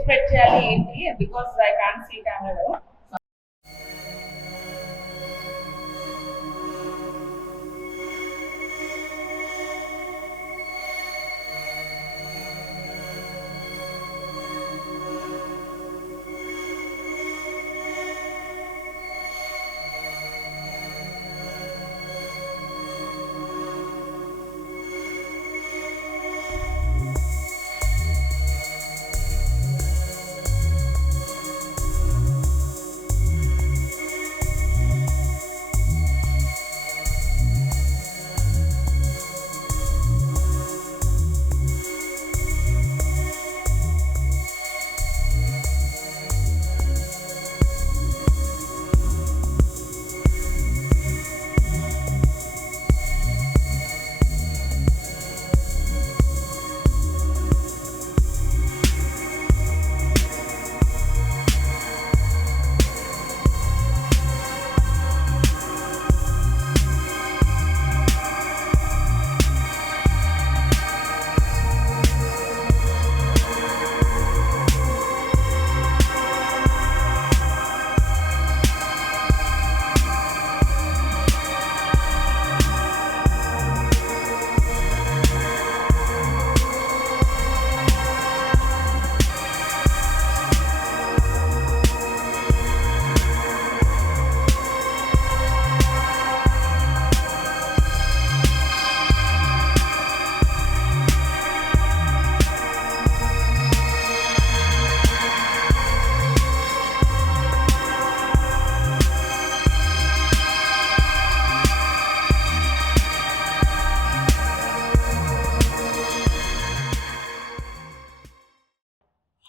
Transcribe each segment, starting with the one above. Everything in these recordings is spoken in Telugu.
ఎక్స్పెక్ట్ చేయాలి ఏంటి, because I can't see camera.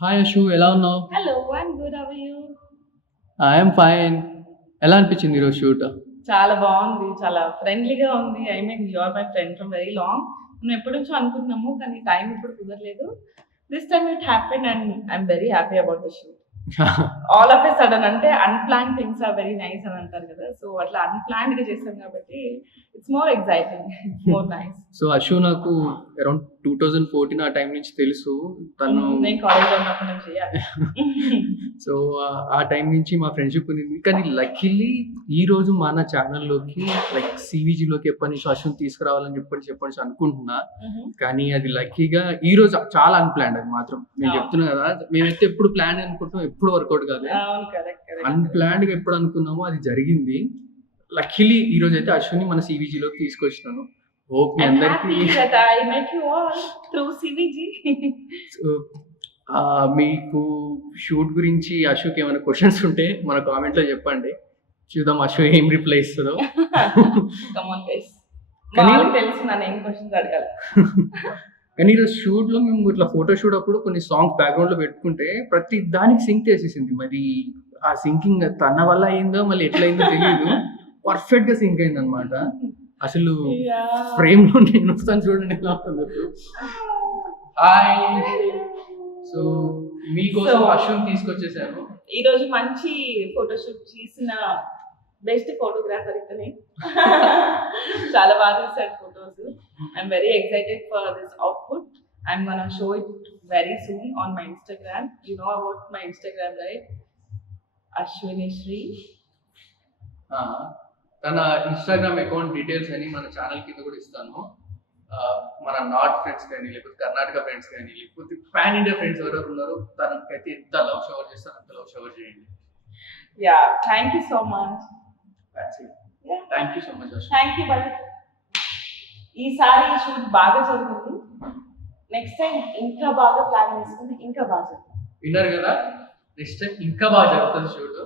Hi Ashu, ఎలా ఉన్నావు? Hello, I'm good. How are you? I'm fine. ఎలా అనిపించింది ఈరోజు షూట్? చాలా బాగుంది, చాలా ఫ్రెండ్లీగా ఉంది. I mean you are my friend from very long. మనం ఎప్పటి నుంచో అనుకుంటున్నాము, కానీ టైం ఇప్పుడు కుదరలేదు. This time it happened and I'm very happy about the shoot. All of a sudden, అంటే unplan things are very nice అని అంటారు కదా, సో అట్లా అన్ప్లాన్డ్ గా చేస్తాం కాబట్టి it's more exciting, more nice. So Ashu నాకు అరౌండ్ 2014 ఆ టైం నుంచి తెలుసు. తను నేను కాలేజ్లో ఉన్నప్పటి నుంచి. సో ఆ టైం నుంచి మా ఫ్రెండ్షిప్ ఉంది. కానీ లక్కీలీ ఈ రోజు మన ఛానల్లోకి లైక్ సివిజీలోకి ఎప్పటి నుంచి అశుని తీసుకురావాలని చెప్పని అనుకుంటున్నా. కానీ అది లక్కీగా ఈ రోజు చాలా అన్ప్లాన్డ్. అది మాత్రం నేను చెప్తున్నా కదా, మేమైతే ఎప్పుడు ప్లాన్ అనుకుంటాం, ఎప్పుడు వర్కౌట్ కాదు. అన్ప్లాన్డ్ గా ఎప్పుడు అనుకున్నామో అది జరిగింది. లక్కీలీ ఈ రోజు అయితే అశ్విని మన సివిజీలోకి తీసుకొచ్చినాను. హోప్ మీ అందరికీ మీకు షూట్ గురించి అశోక్ ఏమైనా క్వశ్చన్స్ ఉంటే మన కామెంట్ లో చెప్పండి, చూద్దాం అశోక్ ఏం రిప్లై ఇస్తుందో. కానీ ఈరోజు షూట్ లో మేము ఇట్లా ఫోటో షూట్ అప్పుడు కొన్ని సాంగ్స్ బ్యాక్గ్రౌండ్ లో పెట్టుకుంటే ప్రతి దానికి సింక్ చేసేసింది. మరి ఆ సింకింగ్ తన వల్ల అయిందో మళ్ళీ ఎట్లా అయిందో తెలియదు, పర్ఫెక్ట్ గా సింక్ అయింది అనమాట. అసలు ఫ్రేమ్ లో నేను వస్తాను చూడండి ఎలా ఉంటుంది. హాయ్, సో మీకోసం అశోక్ తీసుకొచ్చేసాను. ఈ రోజు మంచి ఫోటోషూట్ చేసిన బెస్ట్ ఫోటోగ్రాఫర్ ఇతనే. చాలా బాగా తీసాడు photos. I'm very excited for this output. I'm gonna show it very soon on my Instagram. You know about my Instagram, right? Ashwini Shri. తన ఇన్స్టాగ్రామ్ అకౌంట్ డీటెయిల్స్ అని మన ఛానల్ కింద కూడా ఇస్తాను. మన నార్త్ ఫ్రెండ్స్ కానీ, లేకపోతే కర్ణాటక ఫ్రెండ్స్ కానీ, లేకపోతే పాన్ ఇండియా ఫ్రెండ్స్ ఎవరెవరు ఉన్నారో తనకైతే ఎంత లవ్ షవర్ చేస్తారో అంత లవ్ షవర్ చేయండి. Yeah, thank you so much. That's it. Yeah. Thank you so much, Ashwini. Thank you, brother. ఈసారి షూట్ బాగా జరుగుతుంది. నెక్స్ట్ టైం ఇంకా బాగా ప్లాన్ చేసుకుని ఇంకా బాగా జరుగుతుంది. విన్నారు కదా, నెక్స్ట్ టైం ఇంకా బాగా జరుగుతుంది షూట్.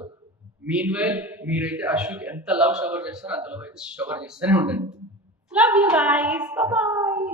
మీన్ వైల్ మీరైతే అశోక్ ఎంత లవ్ షవర్ చేస్తారో అంత లవ్ అయితే షవర్ చేస్తూనే ఉండండి. Love you guys. Bye bye.